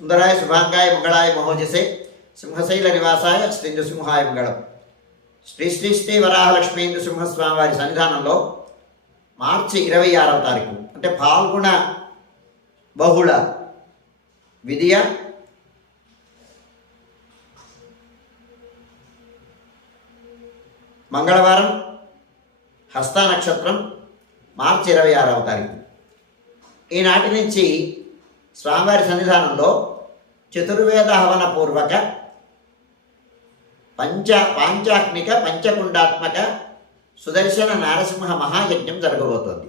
సుందరాయ శుభాంగాయ మంగళాయ మహోజసే సింహశైల నివాసాయ శ్రీ నృసింహాయ మంగళం. శ్రీ శ్రీ శ్రీ వరాహలక్ష్మీ నృసింహస్వామి వారి సన్నిధానంలో మార్చి 26వ తారీఖు అంటే పాల్గొన బహుళ విధియ మంగళవారం హస్త నక్షత్రం మార్చి 26వ తారీఖు. ఈనాటి నుంచి స్వామివారి సన్నిధానంలో చతుర్వేద హవన పూర్వక పాంచాగ్నిక పంచకుండాత్మక సుదర్శన నారసింహ మహాయజ్ఞం జరగబోతోంది.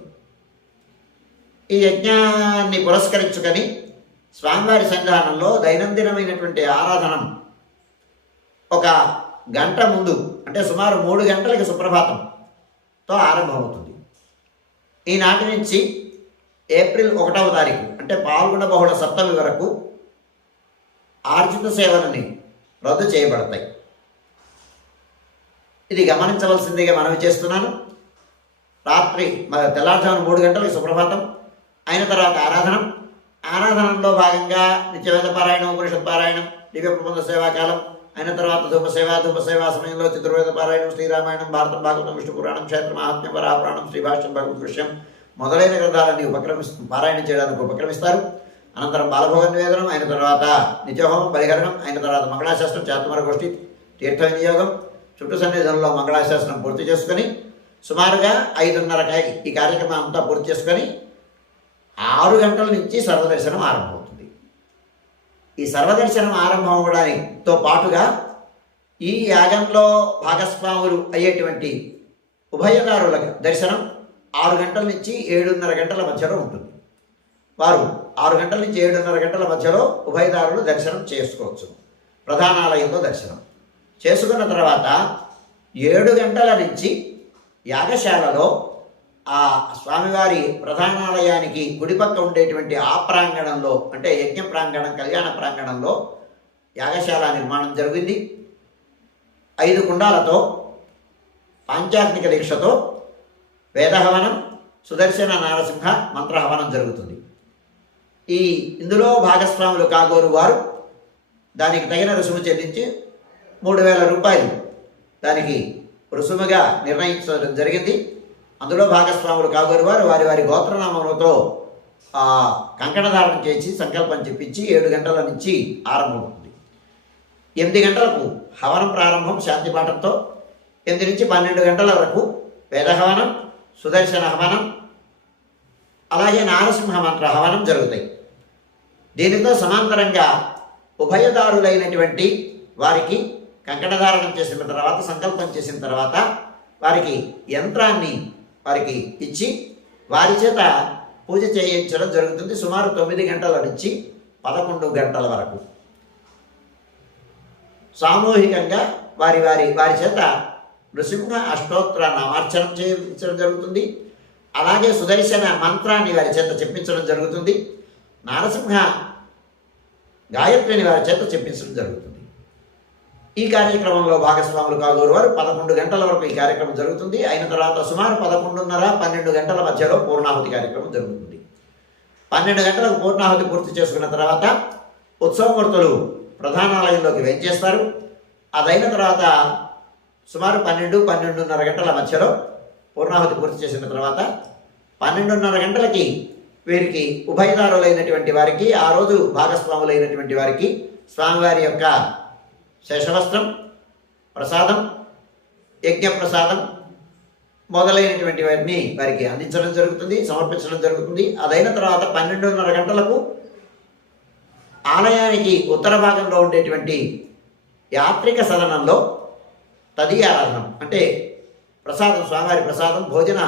ఈ యజ్ఞాన్ని పురస్కరించుకొని స్వామివారి సన్నిధానంలో దైనందినమైనటువంటి ఆరాధనం ఒక గంట ముందు అంటే సుమారు 3 గంటలకి సుప్రభాతంతో ఆరంభమవుతుంది. ఈనాటి నుంచి ఏప్రిల్ 1వ తారీఖు అంటే పాల్గొన బహుళ సప్తమి వరకు ఆర్జిత సేవలని రద్దు చేయబడతాయి. ఇది గమనించవలసిందిగా మనవి చేస్తున్నాను. రాత్రి తెల్లారుజామున 3 గంటలకి సుప్రభాతం అయిన తర్వాత ఆరాధనలో భాగంగా నిత్యవేద పారాయణం, ఉపనిషత్ పారాయణం, దివ్య ప్రబంధ సేవాకాలం అయిన తర్వాత ధూపసేవ సమయంలో చతుర్వేద పారాయణం, శ్రీరామాయణం, భారతం, భాగవతం, విష్ణు పురాణం, క్షేత్ర మహాత్మ్యం, వరాపురాణం, శ్రీభాష్యం, భగవద్ విషయం మొదలైన గ్రంథాలన్నీ పారాయణ చేయడానికి ఉపక్రమిస్తారు. అనంతరం బాలభోగ నివేదనం అయిన తర్వాత నిత్యహోమం, బలిహరణం అయిన తర్వాత మంగళాశాస్త్రం, చాతుమర గోష్ఠి, తీర్థ వినియోగం, చుట్టూ సన్నిధంలో మంగళాశాస్త్రం పూర్తి చేసుకొని సుమారుగా 5:30 ఈ కార్యక్రమం అంతా పూర్తి చేసుకొని 6 గంటల నుంచి సర్వదర్శనం ఆరంభమవుతుంది. ఈ సర్వదర్శనం ఆరంభం అవడానితో పాటుగా ఈ యాగంలో భాగస్వాములు అయ్యేటువంటి ఉభయదారుల దర్శనం 6 గంటల నుంచి 7:30 గంటల మధ్యలో ఉంటుంది. వారు 6 గంటల నుంచి 7:30 గంటల మధ్యలో ఉభయదారులు దర్శనం చేసుకోవచ్చు. ప్రధానాలయంలో దర్శనం చేసుకున్న తర్వాత 7 గంటల నుంచి యాగశాలలో ఆ స్వామివారి ప్రధానాలయానికి గుడిపక్క ఉండేటువంటి ఆ ప్రాంగణంలో అంటే యజ్ఞ ప్రాంగణం, కళ్యాణ ప్రాంగణంలో యాగశాల నిర్మాణం జరిగింది. 5 కుండాలతో పాంచాగ్నిక దీక్షతో వేదహవనం, సుదర్శన నారసింహ మంత్రహవనం జరుగుతుంది. ఇందులో భాగస్వాములు కాగోరు వారు దానికి తగిన రుసుము చెల్లించి 3,000 రూపాయలు దానికి రుసుముగా నిర్ణయించడం జరిగింది. అందులో భాగస్వాములు కాగోరు వారు వారి వారి గోత్రనామములతో కంకణధారణ చేసి సంకల్పం చెప్పించి 7 గంటల నుంచి ఆరంభమవుతుంది. 8 గంటలకు హవనం ప్రారంభం శాంతిపాఠంతో 8 నుంచి 12 గంటల వరకు వేదహవనం, సుదర్శన హవనం, అలాగే నారసింహ మంత్ర హవనం జరుగుతాయి. దీనితో సమాంతరంగా ఉభయదారులైనటువంటి వారికి కంకణధారణం చేసిన తర్వాత, సంకల్పం చేసిన తర్వాత వారికి యంత్రాన్ని వారికి ఇచ్చి వారి చేత పూజ చేయించడం జరుగుతుంది. సుమారు 9 గంటల నుంచి 11 గంటల వరకు సామూహికంగా వారి చేత నృసింహ అష్టోత్తర నామార్చనం చేయించడం జరుగుతుంది. అలాగే సుదర్శన మంత్రాన్ని వారి చేత చెప్పించడం జరుగుతుంది. నారసింహ గాయత్రిని వారి చేత చెప్పించడం జరుగుతుంది. ఈ కార్యక్రమంలో భాగస్వాములు కాగోరు వారు 11 గంటల వరకు ఈ కార్యక్రమం జరుగుతుంది. అయిన తర్వాత సుమారు 11:30-12 గంటల మధ్యలో పూర్ణాహుతి కార్యక్రమం జరుగుతుంది. 12 గంటలకు పూర్ణాహుతి పూర్తి చేసుకున్న తర్వాత ఉత్సవమూర్తులు ప్రధానాలయంలోకి వేంచేస్తారు. అదైన తర్వాత సుమారు 12-12:30 గంటల మధ్యలో పూర్ణాహుతి పూర్తి చేసిన తర్వాత 12:30 గంటలకి వీరికి ఉభయదారులైనటువంటి వారికి, ఆ రోజు భాగస్వాములైనటువంటి వారికి స్వామివారి యొక్క శేషవస్త్రం, ప్రసాదం, యజ్ఞప్రసాదం మొదలైనటువంటి వాటిని వారికి అందించడం జరుగుతుంది, సమర్పించడం జరుగుతుంది. అదైన తర్వాత 12:30 గంటలకు ఆలయానికి ఉత్తర భాగంలో ఉండేటువంటి యాత్రిక సదనంలో తదీయారాధనం అంటే ప్రసాదం, స్వామివారి ప్రసాదం, భోజన